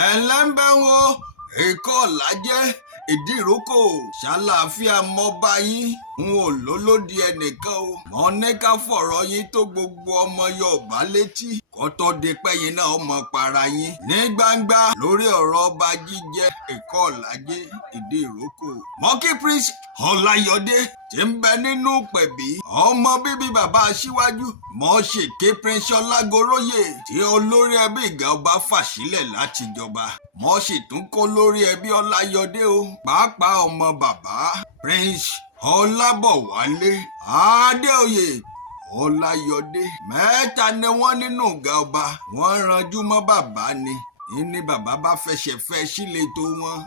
ẹlẹ́mbẹ̀wò èkó làjẹ́ ìdíròkò ṣàlàáfíà mọ́ba yín n ò lólódì ẹnìkan o mọ́ ní ká fọ̀rọ̀ yín tó gbogbo ọmọ Yorùbá létí kó tó di pẹ́yìn náà mọ̀ para yín ní gbangba lórí ọ̀rọ̀ ọba jíjẹ èkó làjẹ́ ìdíròkò. Mọ́kí Prince Ọláyọdé tí ń bẹ nínú pẹ̀bí ọmọ bíbí bàbá Aṣíwájú Mọ́ṣèké Prince Ọlágoróyè tí olórí ẹbí ìgà ọba fà sílẹ̀ láti jọba. Mọ́ṣì tún kó lórí ẹbí Ọláyọdé o pàápàá ọmọ bàbá Prince Ọlábọ̀wálé Adéoyè Ọláyọdé mẹ́ta ni wọ́n nínú ìgà ọba wọ́n ranjú mọ́ bàbá ni ní bàbá bá fẹsẹ̀ fẹ́ sílé tó wọn.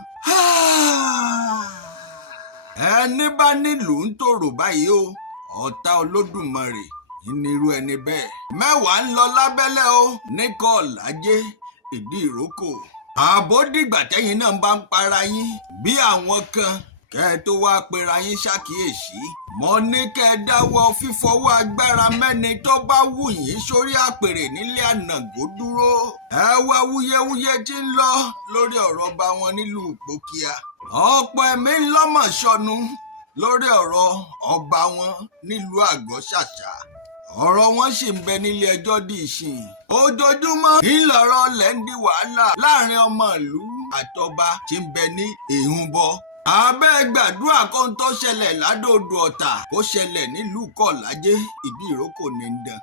Ẹni bá nílùú ń tòrò báyìí o ọ̀tá Olódùmarè nírú ẹni bẹ́ẹ̀. Mẹ́wàá ń lọ lábẹ́lẹ̀ o níkọ̀ làjẹ́ ìdíròkò. Àbó dìgbà tẹ́yìn náà bá ń para yín bí àwọn kan kẹ́ ẹ tó wá pera yín ṣàkíyèsí. Mo ní kẹ́ ẹ dáwọ́ fífọwọ́ agbára mẹ́ni tó bá wù yín sórí àpèrè nílé Ànàngó dúró. Ẹ wá wúyẹ́wúyẹ́ tí ń lọ lórí ọ̀rọ̀ ọba wọn nílùú Ìpókíà. Ọ̀pọ̀ ẹ̀mí ńlọ́mọ̀ sọnù lórí ọ̀rọ̀ ọba wọn nílùú Àgọ́-Ṣàṣà. Ọ̀rọ̀ wọn sì ń bẹ nílé ẹjọ́ di ìsìn. Ojoojúmọ́ ńlọrọ̀ lẹ́ ń di wàhálà láàrin ọmọ ìlú àtọba tí ń bẹ ní Èhúnbọ. Abẹ́ gbàdúrà kó ń tó ṣẹlẹ̀ ládòdò Ọ̀tà kó ṣẹlẹ̀ nílùú Kọ̀lájẹ́ Ìdíròkò ní dán.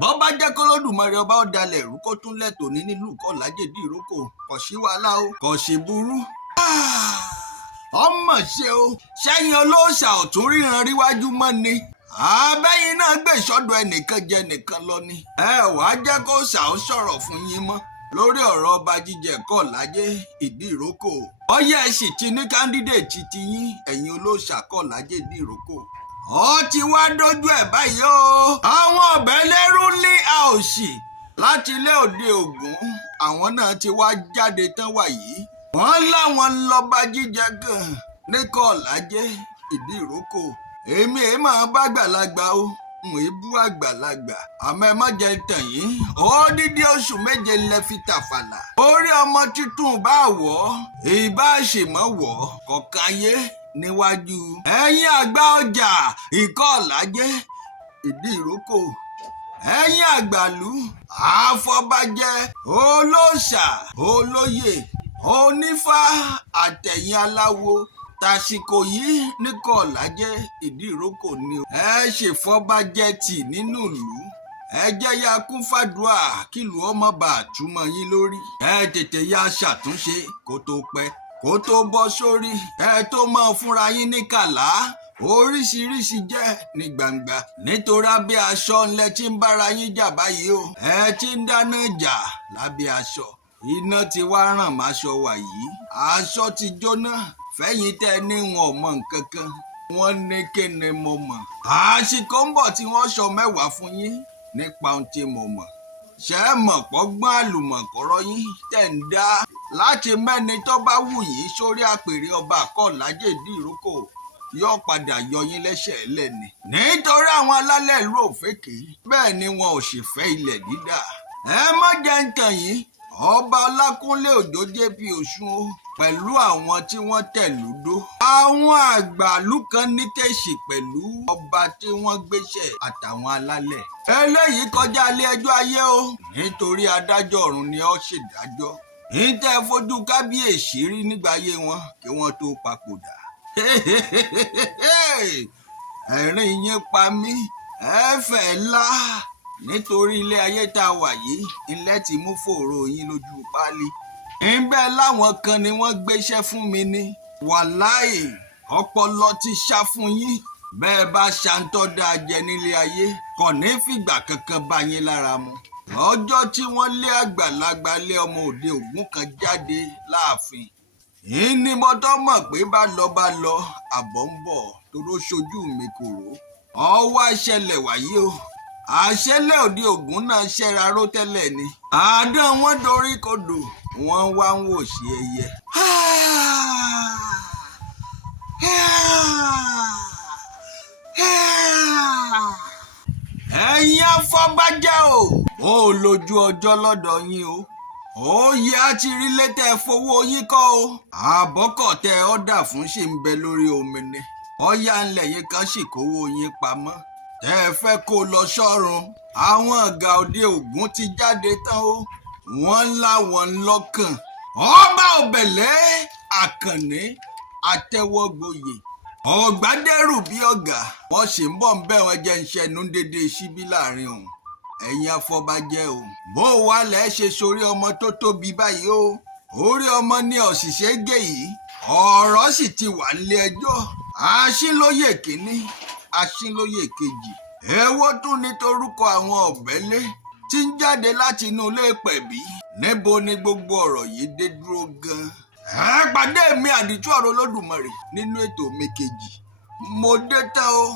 Bọ́ bá jẹ́ k'Olódùmarè ọba ọ̀dàlẹ̀ rú kó tún lẹ́tọ̀ọ́ ní nílùú Kọ̀lájẹ́ Ìdíròkò kò sí wàhálà o kò sí burú. Ọmọ ṣe o ṣẹ́yìn olóòṣà ọ̀tún ríran ríwájú mọ́ ni. Abẹ́yìn náà gbé ìṣọ́dọ̀ ẹnìkan jẹ nìkan lọ ni. Ẹ wàá jẹ́ kó ṣà ó sọ̀rọ̀ fún yín mọ́ lórí ọ̀rọ̀ ọba jíjẹ Kọ̀lájẹ́ Ìdíròkò. Ọyẹ́ ẹ sì ti ní kándídéètì ti yín ẹ̀yin olóòṣà Kọ̀lájẹ́ Ìdíròkò. Ó ti wá dójú ẹ̀ báyìí o. Àwọn ọ̀bẹ lẹ́rú ní àòsì láti ilé òde Ògún àwọn náà ti wá jáde tán wàyí. Wọ́n láwọn lọ́ba jíjẹ gan ní Kọ̀lájẹ́ Ìdíròkò. Èmi èé máa bá àgbàlagbà o n ò bú àgbàlagbà àmọ́ ẹ má jẹ́ tàn yín odidi oṣù méje lẹ fi tàfàlà. Orí ọmọ tuntun bá wọ̀ ìbá ṣèmọ́ wọ̀ kọ̀ọ̀kayé níwájú ẹ̀yin àgbà ọjà Ìkọ̀lájẹ́ Ìdíròkò. Ẹ̀yin àgbàlú àfọbàjẹ́ olóòṣà olóyè onífá àtẹ̀yìn aláwo tàsìkò yìí ní Kọ̀lájẹ́ Ìdíròkò ni ẹ ṣèfọ́bàjẹ́ tì nínú ìlú. Ẹ jẹ́ ya kún fàdúrà kílùú ọmọ bá túmọ̀ yín lórí. Ẹ tètè ya ṣàtúnṣe kó tó pẹ́ kó tó bọ́ sórí. Ẹ tó máa fúnra yín ní kàlá oríṣiríṣi jẹ́ ní gbangba. Nítorí abẹ́ aṣọ ńlẹ̀ tí ń bára yín jà báyìí o. Ẹ ti ń dáná jà lábẹ́ aṣọ. Iná ti wá ràn máṣọ wà yìí. Aṣọ ti jóná fẹ́yìn tẹ́ ní wọn ò mọ nǹkan kan. Wọ́n ní kéne mo mọ̀. Àsìkò ń bọ̀ tí wọ́n sọ mẹ́wàá fún yín nípa ohun tí mo mọ̀. Ṣé ẹ mọ̀ pọ́gbọ́n àlùmọ̀kọ́rọ́ yín tẹ̀ ń dá láti mẹ́ni tó bá wù yín sórí àpèrè ọba Kọ̀lájẹ́ Ìdíròkò yóò padà yọ yín lẹ́sẹ̀ lẹ́ni. Nítorí àwọn alálẹ̀ ìlú òfèkè bẹ́ẹ̀ ni wọn ò sì fẹ́ ilẹ̀ dídà. Ẹ má jẹ́ ń tàn yín ọba Ọlákúnlé Òjó JP Ọ̀ṣun o pẹ̀lú àwọn tí wọ́n tẹ̀lú dó. Àwọn àgbàlú kan ní tẹ̀sí pẹ̀lú ọba tí wọ́n gbéṣẹ́ àtàwọn alálẹ̀. Eléyìí kọjá ilé ẹjọ́ ayé o nítorí adájọ́ ọ̀run ni ó ṣèdájọ́. Ìtẹ́ fojú kábíyèsí rí nígbà ayé wọn kí wọ́n tó papòdà. Ẹ̀rín yín pa mí ẹ fẹ́ lá nítorí ilé ayé tá a wà yìí ilẹ̀ ti mú fòòró yín lójú páálí. Ńbẹ láwọn kan ni wọ́n gbéṣẹ́ fún mi ní wàláì ọpọlọ ti ṣá fún yín. Bẹ́ẹ̀ bá ṣàǹtọ́dá jẹ nílé ayé kò ní fìgbà kankan bá yín lára mu. Ọjọ́ tí wọ́n lé àgbàlagbà lé ọmọ òde Ògún kan jáde láàfin. Ní mo tó mọ̀ pé bá lọ àbọ̀ ń bọ̀ toró ṣojú mi kòró. Ọwọ́ àṣẹlẹ̀ wáyé o. Àṣẹlẹ̀ òde Ògún náà ṣẹ́ra ró tẹ́lẹ̀ ni. Àádán wọn dorí kodò wọ́n wá ń wò sí ẹyẹ. Ẹ̀yin afọbajẹ́ o wọn ò lójú ọjọ́ lọ́dọ̀ yín o. Oyè àti rí létẹ̀ fowó yín kọ́ o. Àbọ́kọ̀ tẹ ọ́dà fún ṣì ń bẹ lórí omi ni. Ọ̀yà ńlẹ̀ yín kan sì kówó yín pamọ́. Tẹ́ ẹ fẹ́ kó lọ sọ́run. Àwọn ọ̀gá òde Ògún ti jáde tán o. Wọ́n láwọn lọ́kàn. Ọba Ọ̀bẹ̀lẹ̀ Àkànní Àtẹ́wọ́gboyè. Ọ̀gbádẹ́rù bí ọ̀gá. Wọ́n sì ń bọ̀ ń bẹ̀ wọ́n jẹ́ ń ṣẹnu dédé síbí láàrin òun. Ẹ̀yin afọbajẹ́ o. Bó wà lẹ́ ṣe sórí ọmọ tó tóbi báyìí o. Orí ọmọ ní òṣìṣẹ́ gé yìí. Ọ̀rọ̀ sì ti wà nílé ẹjọ́. Aṣínlóyè kínní, aṣínlóyè kejì. Èwo tún ní torúkọ àwọn Ọ̀bẹ́lé tí ń jáde láti inú ilé pẹ̀bí. Níbo ni gbogbo ọ̀rọ̀ yìí dé dúró gan-an? Ẹ pàdé mi àdìtú ọ̀rọ̀ Olódùmarè nínú ètò mi kejì. Mo dé tán o.